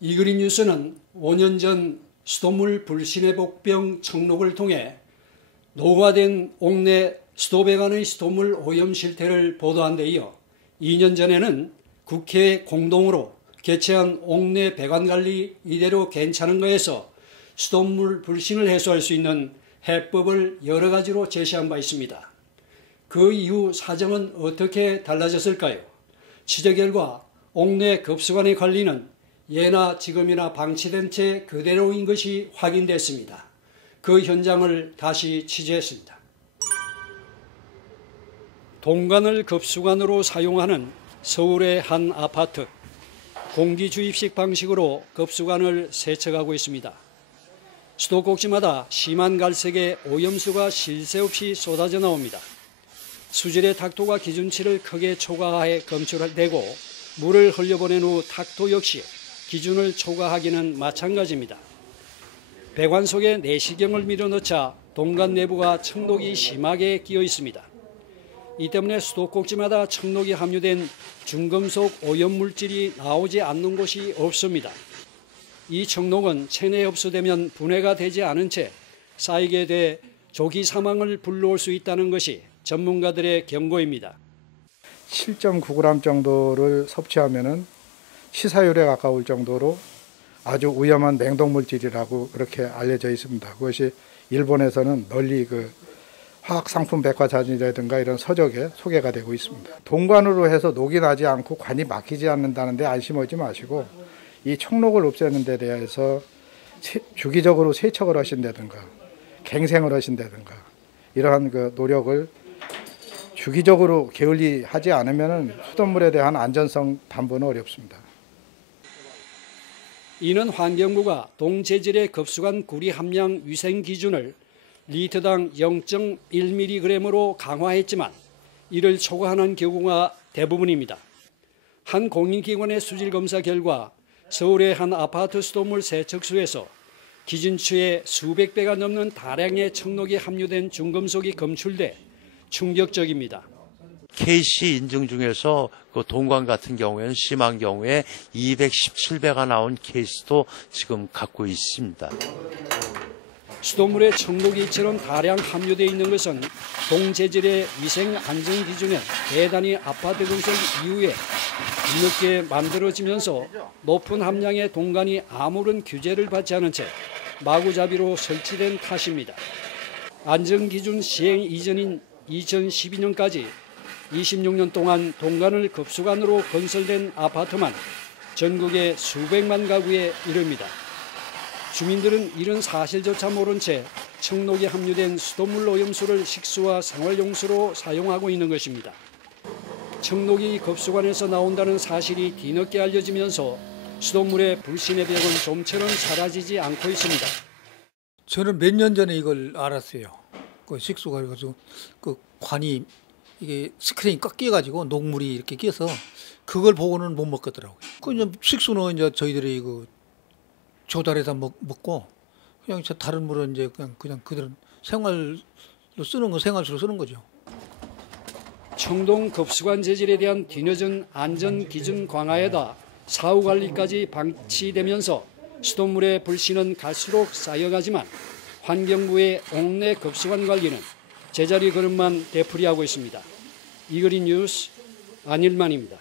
이그린 뉴스는 5년 전 수돗물 불신의 복병 청록을 통해 노후화된 옥내 수도배관의 수돗물 오염 실태를 보도한 데 이어 2년 전에는 국회 공동으로 개최한 옥내 배관관리 이대로 괜찮은 거에서 수돗물 불신을 해소할 수 있는 해법을 여러 가지로 제시한 바 있습니다. 그 이후 사정은 어떻게 달라졌을까요? 취재 결과 옥내 급수관의 관리는 예나 지금이나 방치된 채 그대로인 것이 확인됐습니다. 그 현장을 다시 취재했습니다. 동관을 급수관으로 사용하는 서울의 한 아파트. 공기주입식 방식으로 급수관을 세척하고 있습니다. 수도꼭지마다 심한 갈색의 오염수가 쉴 새 없이 쏟아져 나옵니다. 수질의 탁도가 기준치를 크게 초과해 검출되고 물을 흘려보낸 후 탁도 역시 기준을 초과하기는 마찬가지입니다. 배관 속에 내시경을 밀어넣자 동관 내부가 청록이 심하게 끼어 있습니다. 이 때문에 수도꼭지마다 청록이 함유된 중금속 오염물질이 나오지 않는 곳이 없습니다. 이 청록은 체내에 흡수되면 분해가 되지 않은 채 쌓이게 돼 조기 사망을 불러올 수 있다는 것이 전문가들의 경고입니다. 7.9g 정도를 섭취하면은 치사율에 가까울 정도로 아주 위험한 냉동물질이라고 그렇게 알려져 있습니다. 그것이 일본에서는 널리 화학상품 백화사전이라든가 이런 서적에 소개가 되고 있습니다. 동관으로 해서 녹이 나지 않고 관이 막히지 않는다는데 안심하지 마시고 이 청록을 없애는 데 대해서 주기적으로 세척을 하신다든가 갱생을 하신다든가 이러한 노력을 주기적으로 게을리하지 않으면 수돗물에 대한 안전성 담보는 어렵습니다. 이는 환경부가 동재질의 급수관 구리 함량 위생 기준을 리터당 0.1mg으로 강화했지만 이를 초과하는 경우가 대부분입니다. 한 공인기관의 수질검사 결과 서울의 한 아파트 수돗물 세척소에서 기준치의 수백 배가 넘는 다량의 청록이 함유된 중금속이 검출돼 충격적입니다. KC 인증 중에서 그 동관 같은 경우에는 심한 경우에 217배가 나온 케이스도 지금 갖고 있습니다. 수돗물에 청록이 이처럼 다량 함유되어 있는 것은 동재질의 위생 안전 기준에 대단히 아파트 건설 이후에 뒤늦게 만들어지면서 높은 함량의 동관이 아무런 규제를 받지 않은 채 마구잡이로 설치된 탓입니다. 안전기준 시행 이전인 2012년까지 26년 동안 동관을 급수관으로 건설된 아파트만 전국에 수백만 가구에 이릅니다. 주민들은 이런 사실조차 모른 채 청록이 함유된 수돗물 오염수를 식수와 생활용수로 사용하고 있는 것입니다. 청록이 급수관에서 나온다는 사실이 뒤늦게 알려지면서 수돗물의 불신의 벽은 좀처럼 사라지지 않고 있습니다. 저는 몇 년 전에 이걸 알았어요. 그 식수가 그래가지고 그 관이 이게 스크린이 꺾여가지고 녹물이 이렇게 끼어서 그걸 보고는 못 먹겠더라고요. 그 이제 식수는 이제 저희들이 조달해서 먹고 그냥 다른 물은 이제 그냥 그들은 생활로 쓰는 거 생활수로 쓰는 거죠. 청동 급수관 재질에 대한 뒤늦은 안전 기준 강화에다 사후 관리까지 방치되면서 수돗물의 불신은 갈수록 쌓여가지만 환경부의 옥내 급수관 관리는 제자리 걸음만 되풀이하고 있습니다. 이그린 뉴스 안일만입니다.